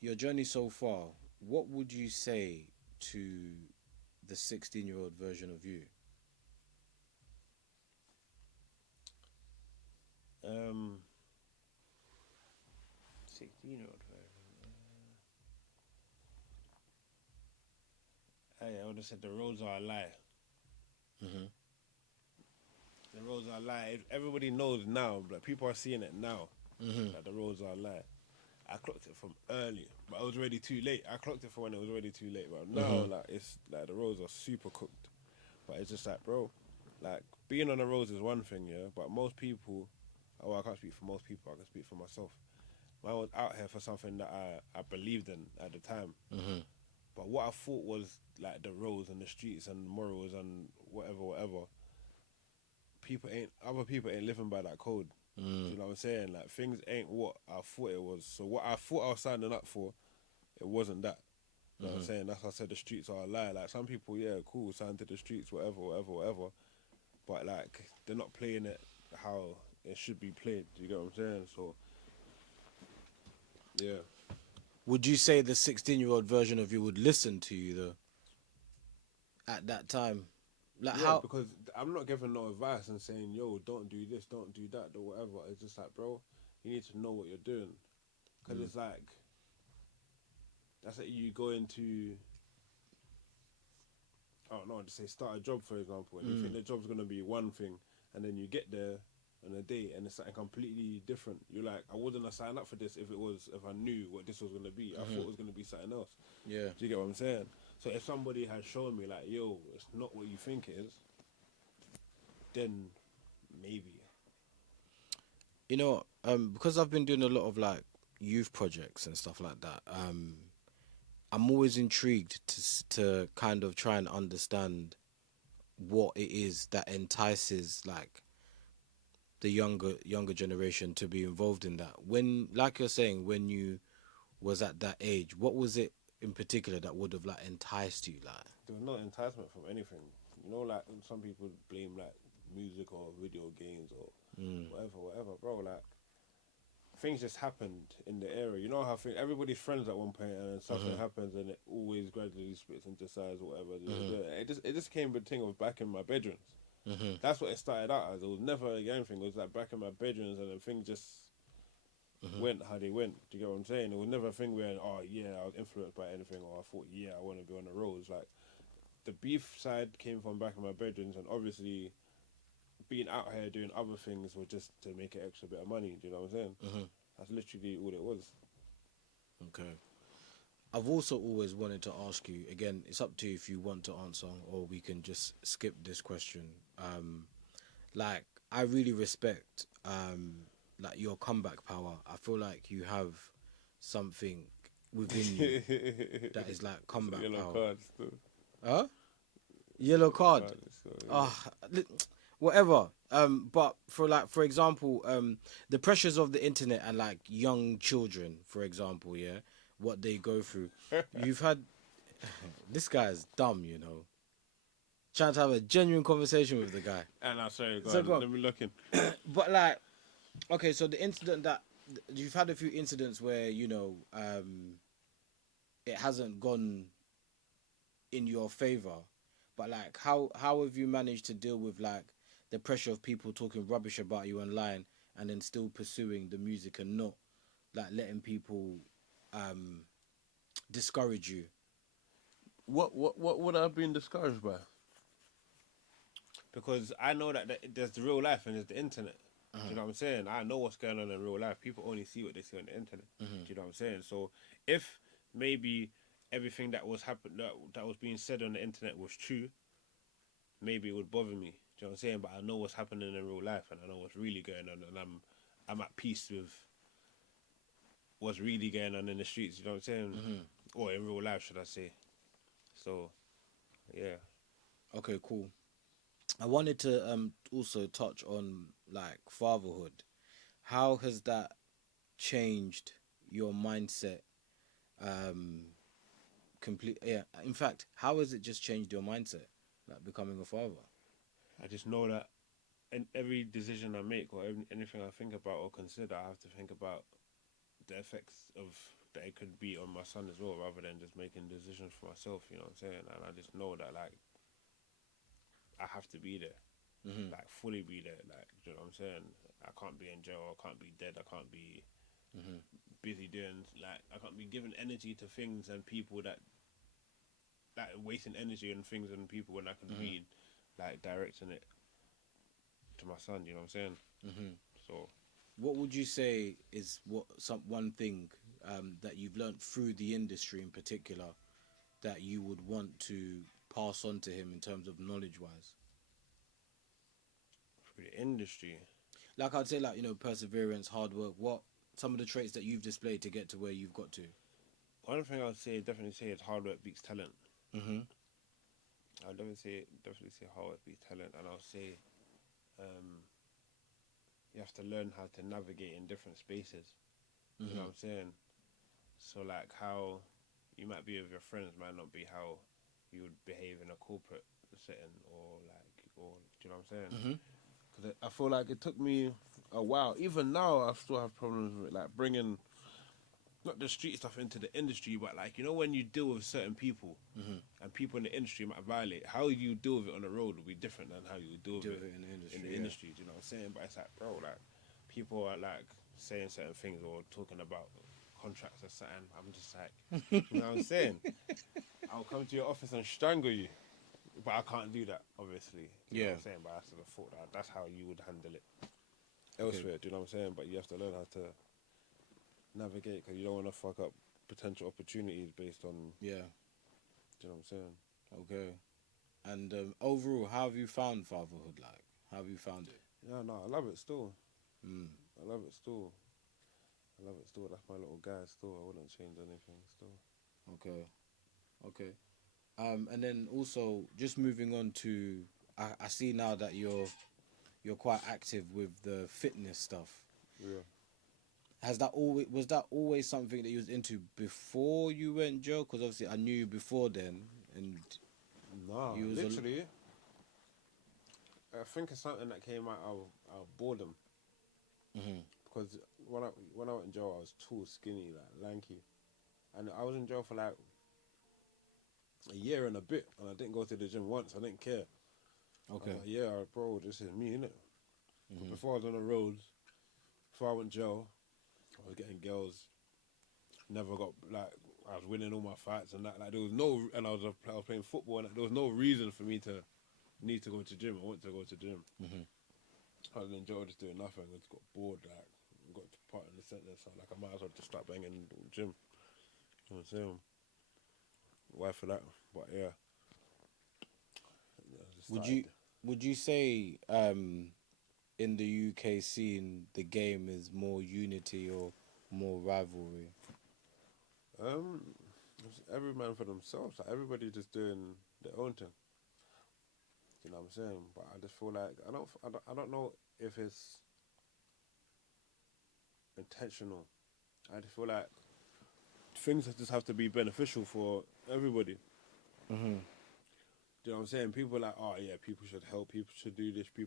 your journey so far, what would you say to the 16-year-old version of you? Um, 16-year-old. Hey, I would have said the roads are a lie. Mm-hmm. The roads are a lie. Everybody knows now, but people are seeing it now Mm-hmm. that the roads are a lie. I clocked it from early, but it was already too late. I clocked it for when it was already too late. But now, Mm-hmm. like it's like the roads are super cooked. But it's just like, bro, like being on the roads is one thing, yeah. But most people, well, I can't speak for most people. I can speak for myself. I was out here for something that I believed in at the time. Mm-hmm. But what I thought was like the roads and the streets and morals and whatever. Other people ain't living by that code. Do Mm. you know what I'm saying? Like things ain't what I thought it was. So what I thought I was signing up for, it wasn't that. You know what I'm Mm-hmm. saying? That's why I said the streets are a lie. Like some people, yeah, cool, sign to the streets, whatever. But like they're not playing it how it should be played. Do you get what I'm saying? So yeah. Would you say the 16-year-old version of you would listen to you though at that time? Like Yeah, how? because I'm not giving no advice and saying, yo, don't do this, don't do that, or whatever. It's just like, bro, you need to know what you're doing. Because Mm. it's like, that's like you go into, I don't know, to say start a job, for example, and you think Mm. the job's going to be one thing, and then you get there on a day and it's something completely different. You're like, I wouldn't have signed up for this if I knew what this was going to be. I thought Mm-hmm. it was going to be something else. Yeah. Do you get what I'm saying? So if somebody has shown me, like, yo, it's not what you think it is, then maybe. Because I've been doing a lot of like youth projects and stuff like that. I'm always intrigued to kind of try and understand what it is that entices like the younger generation to be involved in that. When, like you're saying, when you was at that age, what was it in particular that would have like enticed you, like? There was no enticement from anything. You know, like some people blame like music or video games or Mm. whatever, bro. Like things just happened in the area. You know how everybody's friends at one point, and then something Mhm. happens, and it always gradually splits into size or whatever. Mhm. It just came with a thing of back in my bedrooms. Mhm. That's what it started out as. It was never a gang thing. It was like back in my bedrooms, and then things just Mhm. went how they went. Do you get what I'm saying? It was never a thing where, oh yeah, I was influenced by anything, or I thought, yeah, I want to be on the roads. Like the beef side came from back in my bedrooms, and obviously being out here doing other things was just to make an extra bit of money. Do you know what I'm saying? Mhm. That's literally all it was. Okay. I've also always wanted to ask you again. It's up to you if you want to answer, or we can just skip this question. Like I really respect like your comeback power. I feel like you have something within you that is like It's a comeback yellow power. card still. Huh? It's a Yellow yellow card. card still. Yeah. Ah, whatever. But for example, the pressures of the internet and like young children, for example, yeah, what they go through. You've had this guy's dumb, you know. Trying to have a genuine conversation with the guy. And I'm sorry, go So on. go on. Let me look in. But like, okay, so the incident that you've had a few incidents where it hasn't gone in your favor, but like, how have you managed to deal with like the pressure of people talking rubbish about you online and then still pursuing the music and not like letting people um discourage you? What would I have been discouraged by? Because I know that there's the real life and there's the internet. Do you Uh-huh. know what I'm saying? I know what's going on in real life. People only see what they see on the internet. Mhm. Do you know what I'm saying? So if maybe everything that was being said on the internet was true, maybe it would bother me. Do you know what I'm saying? But I know what's happening in real life and I know what's really going on, and I'm at peace with what's really going on in the streets. You know what I'm saying? Mhm. Or in real life, should I say? So yeah. Okay, cool. I wanted to also touch on like fatherhood. How has that changed your mindset? Complete. Yeah. In fact, how has it just changed your mindset, like becoming a father? I just know that in every decision I make or anything I think about or consider, I have to think about the effects of that it could be on my son as well, rather than just making decisions for myself. You know what I'm saying? And I just know that like I have to be there, like fully be there. Like, you know what I'm saying? I can't be in jail. I can't be dead. I can't be busy doing like I can't be giving energy to things and people that wasting energy on things and people when I can be like directing it to my son. You know what I'm saying? So. What would you say is one thing that you've learned through the industry in particular that you would want to pass on to him in terms of knowledge-wise? Through the industry, Like I'd say, like, you know, perseverance, hard work. What some of the traits that you've displayed to get to where you've got to? one thing I'd definitely say is hard work beats talent. Mm-hmm. I'll definitely say hard work beats talent, and I'll say you have to learn how to navigate in different spaces. You know what I'm saying? So like how you might be with your friends might not be how you would behave in a corporate setting, or do you know what I'm saying? Because I feel like it took me a while. Even now, I still have problems with like bringing not the street stuff into the industry, but like, you know, when you deal with certain people and people in the industry might violate, how you deal with it on the road will be different than how you deal with it in the industry. Do you know what I'm saying? But it's like, bro, like people are like saying certain things or talking about contracts or something. I'm just like, you know what I'm saying? I'll come to your office and strangle you. But I can't do that, obviously. You know what I'm saying? But I sort of thought that that's how you would handle it elsewhere. Do you know what I'm saying? But you have to learn how to navigate, because you don't want to fuck up potential opportunities based on. Yeah. Do you know what I'm saying? Okay. And overall, how have you found fatherhood? Like, how have you found it? Yeah, no, I love it still. I love it still. That's my little guy still. I wouldn't change anything still. Okay. And then also, just moving on to, I see now that you're quite active with the fitness stuff. Yeah. Was that always something that you was into before you went jail? Because obviously I knew you before then, and nah, literally, I think it's something that came out of boredom. Because when I went in jail, I was tall, skinny, like lanky, and I was in jail for like a year and a bit, and I didn't go to the gym once. I didn't care. Okay. Yeah, bro, this is me, innit? Before I was on the roads, before I went jail, I was getting girls. Never got like I was winning all my fights and that. Like there was no, and I was playing football, and there was no reason for me to need to go to gym. I wanted to go to gym. I was in jail just doing nothing. I just got bored. Like got to part in the sentence. So like I might as well just start banging the gym. You know what I'm saying? Why for that? But yeah. Would you say in the UK scene the game is more unity or more rivalry? It's every man for themselves. Like everybody just doing their own thing. You know what I'm saying? But I just feel like I don't know if it's intentional. I just feel like things just have to be beneficial for everybody. Do you know what I'm saying? People are like, oh yeah, people should help, people should do this, people